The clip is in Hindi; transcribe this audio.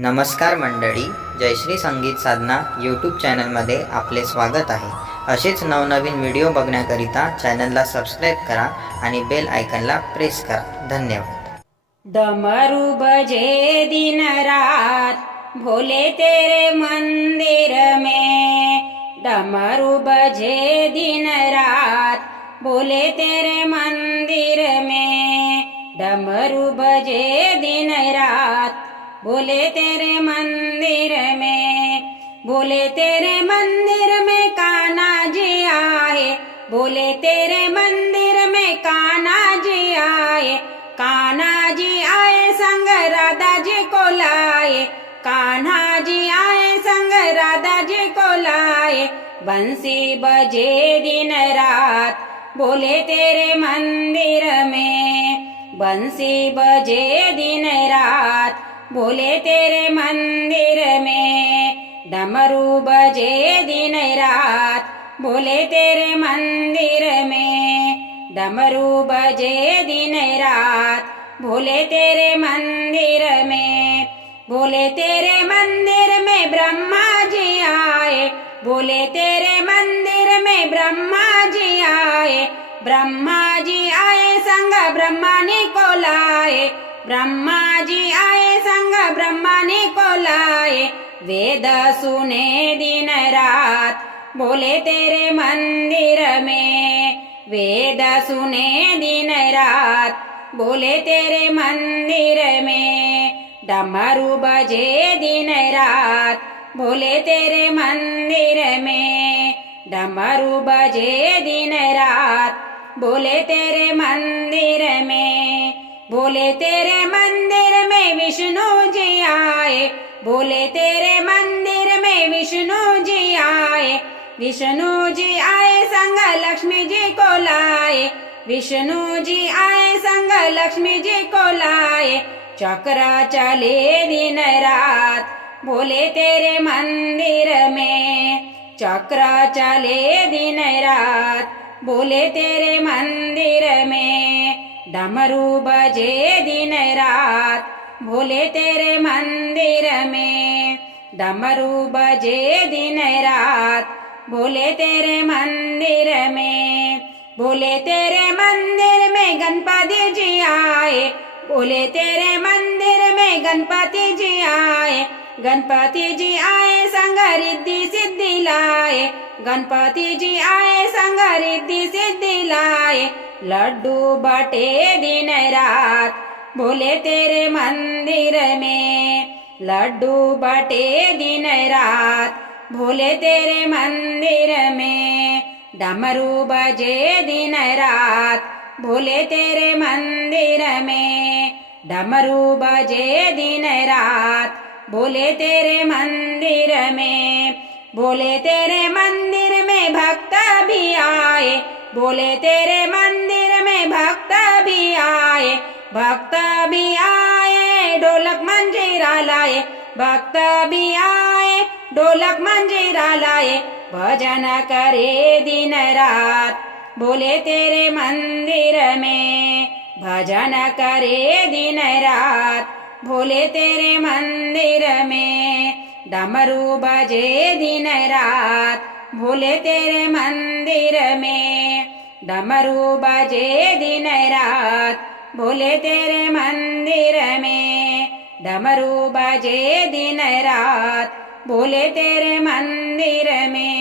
नमस्कार मंडळी, जयश्री संगीत साधना यूट्यूब चॅनलमध्ये आपले स्वागत आहे. असेच नवनवीन व्हिडिओ बघण्याकरिता चॅनलला सबस्क्राईब करा आणि बेल आयकनला प्रेस करा. धन्यवाद. डमरू बजे दिन रात भोले तेरे मंदिर में, डमरू बजे दिन रात भोले तेरे मंदिर में, डमरू बजे दिन रात भोले तेरे मंदिर में, भोले तेरे मंदिर में कान्हा जी आए, भोले तेरे मंदिर में कान्हा जी आए, कान्हा जी आए संग राधा जी को लाए, कान्हा जी आए संग राधा जी को लाए, बंसी बजे दिन रात भोले तेरे मंदिर में, बंसी बजे दिन रात भोले तेरे मंदिर में, डमरू बजे दिन रात भोले तेरे मंदिर में, डमरू बजे दिन रात भोले तेरे मंदिर में, भोले तेरे मंदिर में ब्रह्मा जी आए, भोले तेरे मंदिर में ब्रह्मा जी आए, ब्रह्मा जी आए संग ब्रह्मानी को लाए, ब्रह्मा जी आए संग ब्रह्मानी को लाए, वेद सुने दिन रात भोले तेरे मंदिर में, वेद सुने दिन रात भोले तेरे मंदिर में, डमरू बजे दिन रात भोले तेरे मंदिर में, डमरू बजे दिन रात भोले तेरे मंदिर में, भोले तेरे मंदिर में विष्णु जी आए, भोले तेरे मंदिर में विष्णु जी आए, विष्णु जी आए संग लक्ष्मी जी को लाए, विष्णु जी आए संग लक्ष्मी जी को लाए, चक्र चले दिन रात भोले तेरे मंदिर में, चक्र चले दिन रात भोले तेरे मंदिर में, डमरू बजे दिन रात भोले तेरे मंदिर में, डमरू बजे दिन रात भोले तेरे मंदिर में, भोले तेरे मंदिर में गणपति जी आए, भोले तेरे मंदिर में गणपति जी आए, गणपति जी आए संग रिद्धि सिद्धि लाए, गणपति जी आए संग रिद्धि सिद्धि लाए, लड्डू बटे दिन रात भोले तेरे मंदिर में, लड्डू बटे दिन रात भोले तेरे मंदिर में, डमरू बजे दिन रात भोले तेरे मंदिर में, डमरू बजे दिन रात भोले तेरे मंदिर में, भोले तेरे मंदिर में भक्त भी आए, भोले तेरे मंदिर में भक्त भी आए, भक्त भी आए ढोलक मंजीरा लाए, भक्त भी आए ढोलक मंजीरा लाए, भजन करे दिन रात भोले तेरे मंदिर में, भजन करे दिन रात भोले तेरे मंदिर में, डमरू बजे दिन रात भोले तेरे मंदिर में, डमरू बजे दिन रात भोले तेरे मंदिर में, डमरू बजे दिन रात भोले तेरे मंदिर में।